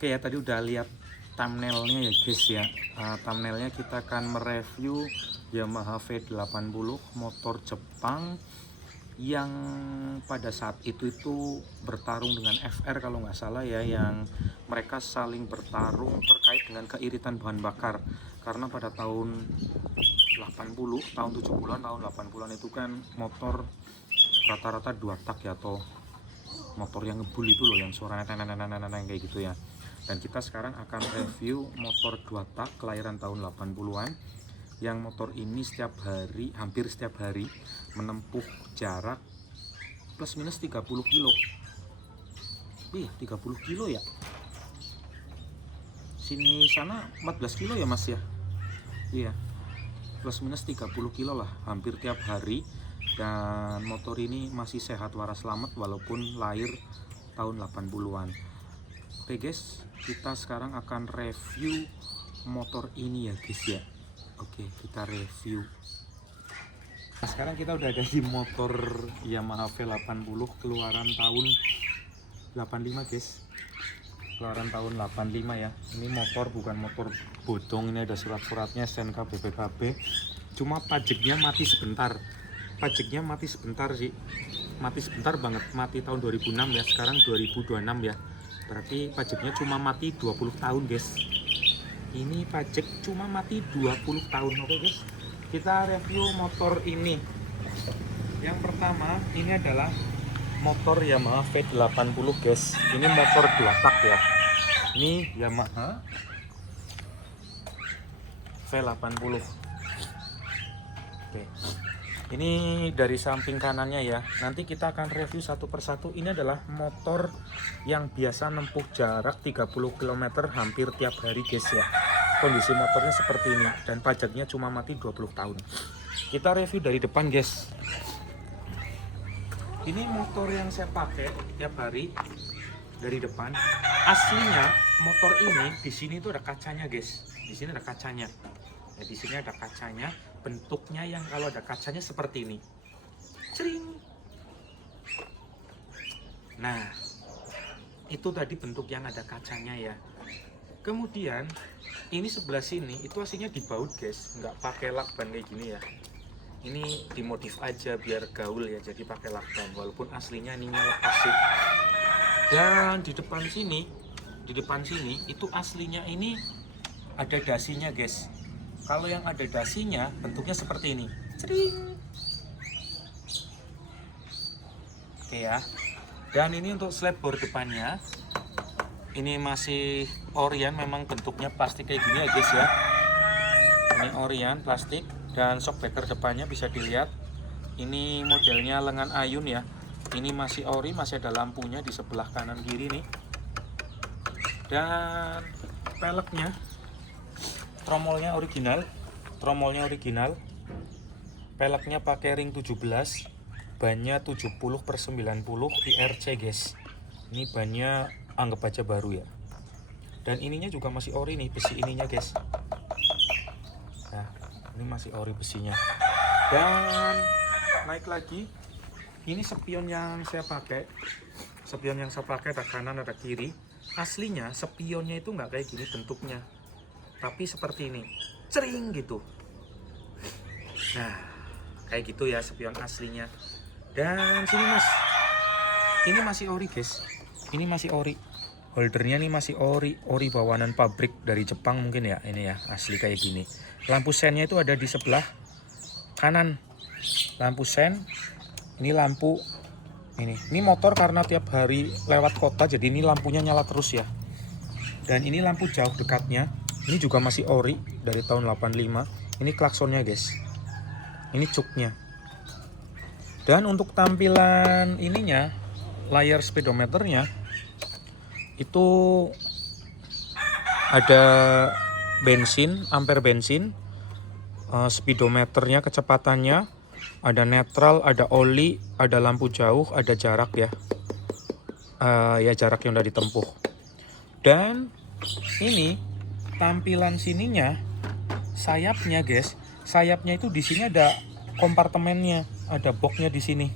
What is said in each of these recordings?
Oke ya, tadi udah lihat thumbnailnya ya guys ya. Thumbnailnya kita akan mereview Yamaha V80 motor Jepang yang pada saat itu bertarung dengan FR kalau nggak salah ya, yang mereka saling bertarung terkait dengan keiritan bahan bakar. Karena pada tahun 80, tahun 70-an, tahun 80-an itu kan motor rata-rata 2 tak ya, atau motor yang ngebul itu loh, yang suaranya kayak gitu ya. Dan kita sekarang akan review motor 2 tak kelahiran tahun 80-an, yang motor ini hampir setiap hari menempuh jarak plus minus 30 kilo. 30 kilo ya. Sini sana 14 kilo ya Mas ya. Iya. Plus minus 30 kilo lah hampir tiap hari. Dan motor ini masih sehat waras selamat walaupun lahir tahun 80-an. Oke guys, kita sekarang akan review motor ini ya guys ya. Oke, kita review. Nah, sekarang kita udah ada di motor Yamaha V80 keluaran tahun 85 guys. Keluaran tahun 85 ya. Ini motor bukan motor bodong, ini ada surat-suratnya, STNK, BPKB. Cuma pajaknya mati sebentar. Pajaknya mati sebentar sih. Mati sebentar banget, mati tahun 2006 ya, sekarang 2026 ya. Berarti pajaknya cuma mati 20 tahun guys. Ini pajak cuma mati 20 tahun. Oke guys, kita review motor ini. Yang pertama, ini adalah motor Yamaha V80 guys. Ini motor 2 tak ya. Ini Yamaha V80. Oke. Ini dari samping kanannya ya. Nanti kita akan review satu persatu. Ini adalah motor yang biasa nempuh jarak 30 km hampir tiap hari guys ya. Kondisi motornya seperti ini dan pajaknya cuma mati 20 tahun. Kita review dari depan guys. Ini motor yang saya pakai tiap hari dari depan. Aslinya motor ini di sini tuh ada kacanya guys. Di sini ada kacanya. Ya, di sini ada kacanya. Bentuknya yang kalau ada kacanya seperti ini. Cering. Nah, itu tadi bentuk yang ada kacanya ya. Kemudian ini sebelah sini itu aslinya dibaut guys, nggak pakai lakban kayak gini ya. Ini dimodif aja biar gaul ya, jadi pakai lakban. Walaupun aslinya ininya lepas sih. Dan di depan sini itu aslinya ini ada dasinya guys. Kalau yang ada dasinya bentuknya seperti ini. Cering. Oke ya. Dan ini untuk slab bor depannya. Ini masih Orion, memang bentuknya plastik kayak gini ya guys ya. Ini Orion plastik, dan shockbreaker depannya bisa dilihat. Ini modelnya lengan ayun ya. Ini masih ori, masih ada lampunya di sebelah kanan kiri nih. Dan peleknya, tromolnya original, peleknya pakai ring 17, bannya 70/90 IRC guys. Ini bannya anggap aja baru ya. Dan ininya juga masih ori nih, besi ininya guys. Nah, ini masih ori besinya. Dan naik lagi, ini spion yang saya pakai. Spion yang saya pakai ada kanan ada kiri. Aslinya spionnya itu nggak kayak gini bentuknya, tapi seperti ini, cering gitu. Nah, kayak gitu ya spion aslinya. Dan sini mas, ini masih ori guys. Ini masih ori. Holdernya nih masih ori bawanan pabrik dari Jepang mungkin ya. Ini ya asli kayak gini. Lampu sennya itu ada di sebelah kanan. Lampu sen. Ini lampu ini motor karena tiap hari lewat kota, jadi ini lampunya nyala terus ya. Dan ini lampu jauh dekatnya. Ini juga masih ori dari tahun 85. Ini klaksonnya guys. Ini cuknya. Dan untuk tampilan ininya, layar speedometernya itu ada bensin, ampere bensin, speedometernya, kecepatannya, ada netral, ada oli, ada lampu jauh, ada jarak ya, ya jarak yang udah ditempuh. Dan ini tampilan sininya, sayapnya guys, sayapnya itu di sini ada kompartemennya, ada boxnya di sini.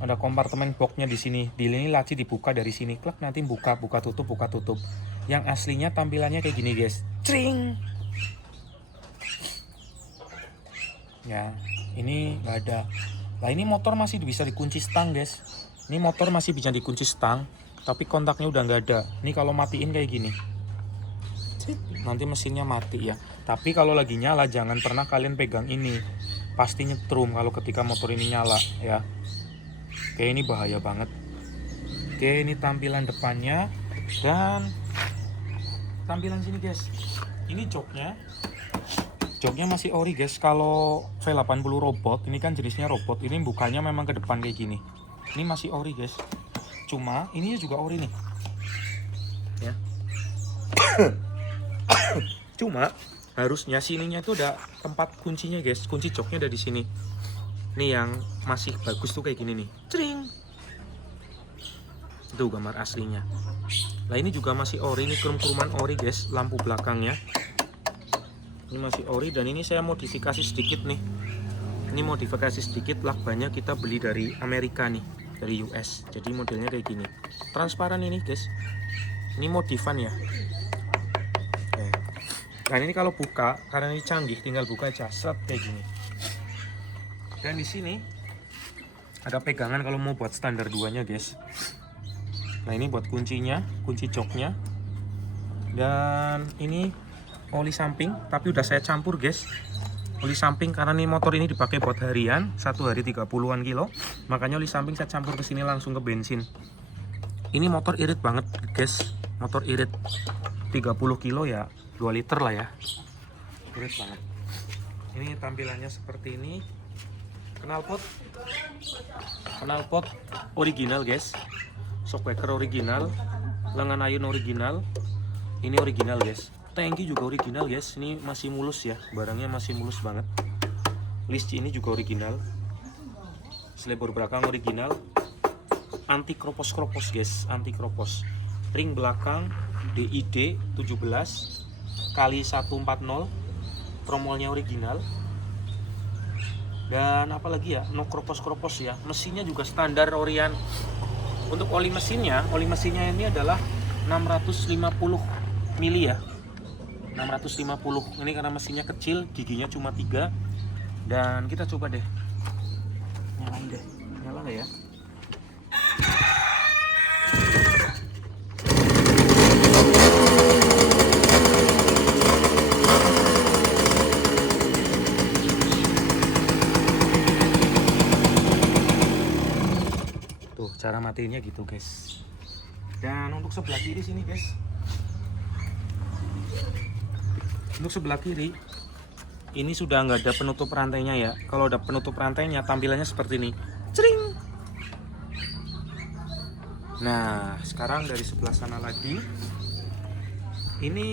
Ada kompartemen boxnya di sini. Di sini laci dibuka dari sini, klak, nanti buka tutup, buka tutup. Yang aslinya tampilannya kayak gini guys, cring. Ya, ini nggak ada. Lah ini motor masih bisa dikunci stang guys. Ini motor masih bisa dikunci stang, tapi kontaknya udah nggak ada. Ini kalau matiin kayak gini, nanti mesinnya mati ya. Tapi kalau lagi nyala jangan pernah kalian pegang ini, pasti nyetrum kalau ketika motor ini nyala ya. Oke, ini bahaya banget. Oke, ini tampilan depannya dan tampilan sini guys. Ini joknya. Joknya masih ori guys. Kalau V80 robot, ini kan jenisnya robot, ini bukanya memang ke depan kayak gini. Ini masih ori guys. Cuma ini juga ori nih. Ya. Cuma harusnya sininya itu ada tempat kuncinya guys. Kunci joknya ada di sini. Nih yang masih bagus tuh kayak gini nih. Cring. Itu gambar aslinya. Nah ini juga masih ori, ini krum-kruman ori guys, lampu belakangnya. Ini masih ori dan ini saya modifikasi sedikit nih. Ini modifikasi sedikit, lakbannya kita beli dari Amerika nih, dari US. Jadi modelnya kayak gini. Transparan ini guys. Ini modifan ya. Oke. Nah ini kalau buka, karena ini canggih, tinggal buka aja, set kayak gini. Dan di sini ada pegangan kalau mau buat standar 2-nya guys. Nah ini buat kuncinya, kunci joknya. Dan ini oli samping, tapi udah saya campur guys. Oli samping karena nih motor ini dipakai buat harian, 1 hari 30-an kilo. Makanya oli samping saya campur ke sini langsung ke bensin. Ini motor irit banget guys. Motor irit 30 kilo ya, 2 liter lah ya. Irit banget. Ini tampilannya seperti ini. Knalpot original guys. Shockbreaker original, lengan ayun original. Ini original guys. Tangki juga original guys. Ini masih mulus ya, barangnya masih mulus banget. List ini juga original. Selebor belakang original. Anti kropos guys, anti kropos. Ring belakang DID 17 kali 140. Tromolnya original. Dan apalagi ya, no kropos ya. Mesinnya juga standar Orion. Untuk oli mesinnya ini adalah 650 mili ya. 650. Ini karena mesinnya kecil, giginya cuma 3. Dan kita coba deh. Nyalain deh. Nyala nggak ya? Tuh, cara matiinnya gitu guys. Dan untuk sebelah kiri sini guys. Untuk sebelah kiri ini sudah nggak ada penutup rantainya ya. Kalau ada penutup rantainya tampilannya seperti ini. Cering. Nah, sekarang dari sebelah sana lagi. Ini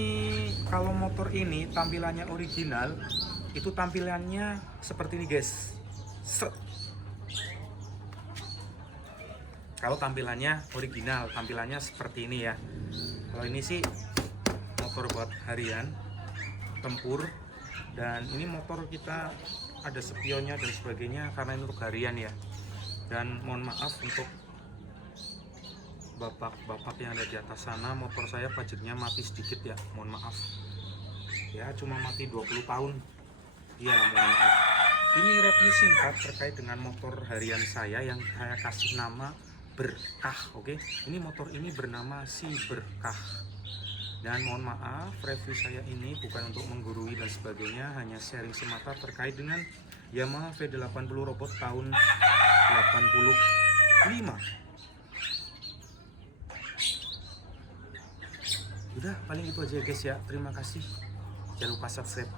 kalau motor ini tampilannya original, itu tampilannya seperti ini guys. Set. Kalau tampilannya original, tampilannya seperti ini ya. Kalau ini sih motor buat harian, tempur, dan ini motor kita ada spionnya dan sebagainya karena ini untuk harian ya. Dan mohon maaf untuk bapak-bapak yang ada di atas sana, motor saya pajaknya mati sedikit ya, mohon maaf. Ya cuma mati 20 tahun. Ya mohon maaf. Ini review singkat terkait dengan motor harian saya yang saya kasih nama Berkah, oke? Ini motor ini bernama si Berkah. Dan mohon maaf, review saya ini bukan untuk menggurui dan sebagainya, hanya sharing semata terkait dengan Yamaha V80 robot tahun 85. Udah, paling itu aja guys ya. Terima kasih. Jangan lupa subscribe.